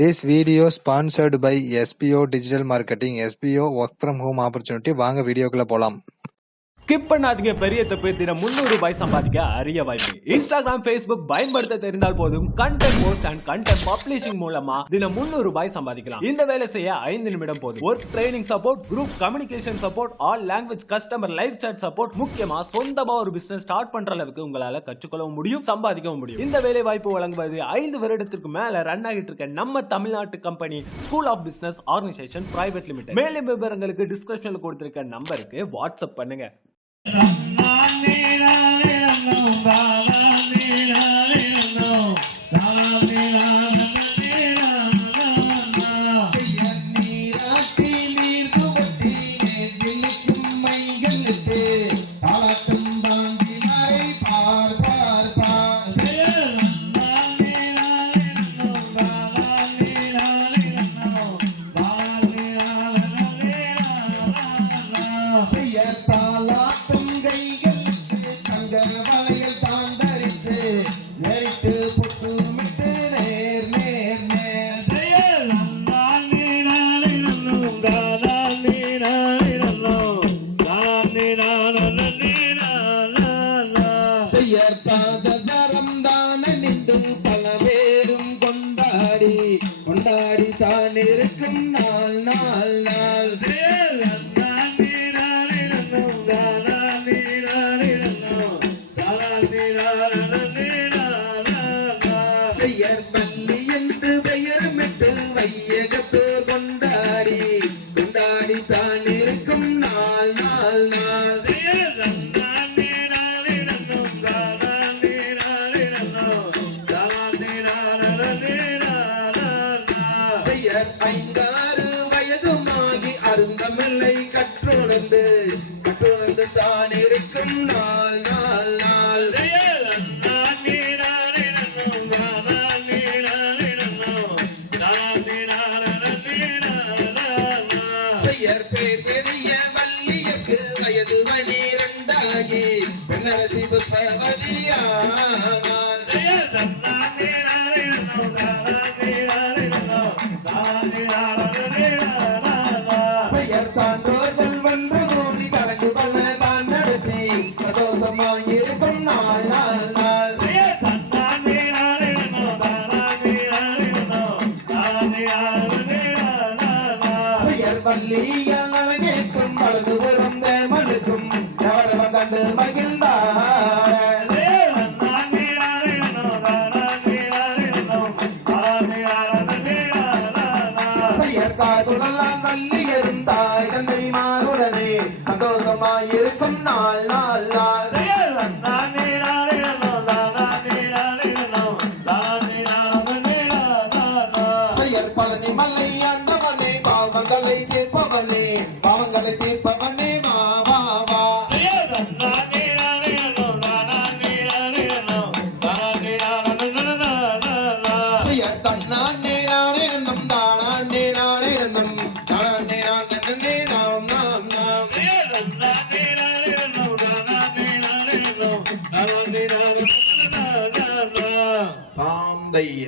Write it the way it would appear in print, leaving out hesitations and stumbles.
This video sponsored by SPO Digital Marketing, SPO Work from Home Opportunity. வாங்க வீடியோக்குள்ள போலாம். Skip பண்ணாதீங்க. பெரிய தப்பு. தினம் 300 ரூபாய் சம்பாதிக்க அரிய வாய்ப்பு. இன்ஸ்டாகிராம், Facebook பயன்படுத்த தெரிந்தால் போதும். Content post and content publishing மூலமா தினம் 300 ரூபாய் சம்பாதிக்கலாம். இந்த வேலை செய்ய 5 நிமிடம் போதும். Work training support, group communication support, all language customer live chat support, முக்கியமா சொந்தமா ஒரு பிசினஸ் ஸ்டார்ட் பண்ற அளவுக்கு உங்களால கற்றுக்கொள்ளவும் முடியும், சம்பாதிக்கவும் முடியும். இந்த வேலை வாய்ப்பு வழங்குவது 5 வருடத்திற்கு மேல ரன் ஆகிட்டு இருக்க நம்ம தமிழ்நாட்டு company school of business organisation private limited. மேலும் விவரங்களுக்கு டிஸ்கிரிப்ஷன்ல கொடுத்திருக்க நம்பருக்கு வாட்ஸ்அப் பண்ணுங்க. கொண்டாடி தான் இருக்கும் நாள் நாள் நாள் பெயர் பள்ளி என்று பெயர்மிட்டு வையகத்து கொண்டாடி கொண்டாடி தான் இருக்கும் நாள் நாள் நாள் ஐந்தாறு வயதுமாகி அருந்தமில்லை கற்றுணர்ந்து தான் இருக்கும் நாள் நாள் நாள் பெயர் பேர் தெரிய வள்ளியக்கு வயது 12 பெண்ணரசி புஷ்பவதியானாள். சான்றோர்கள் வந்து கூடி கலந்து கொள்ள தான் நடத்தி சந்தோஷமாயிருக்கும் நாள் நாள் நாள் பள்ளியால் கேட்கும் வலது பிறந்த மனுக்கும் எவரெல்லாம் கண்டு மகிழ்ந்தார். காதுடலாம் தள்ளி இருந்தாய் தந்தை மாறுடனே சந்தோஷமாயிருக்கும் நாள் நாள் நாள் பழனி மலை ஆண்டவனே பாவங்களை தீர்ப்பவனே பாவங்களை தீர்ப்பவனே வா வா வா தன்னானே நானே நம் தானே நானே நம் தானே நானே நாம் நாம் நாம் சாந்தைய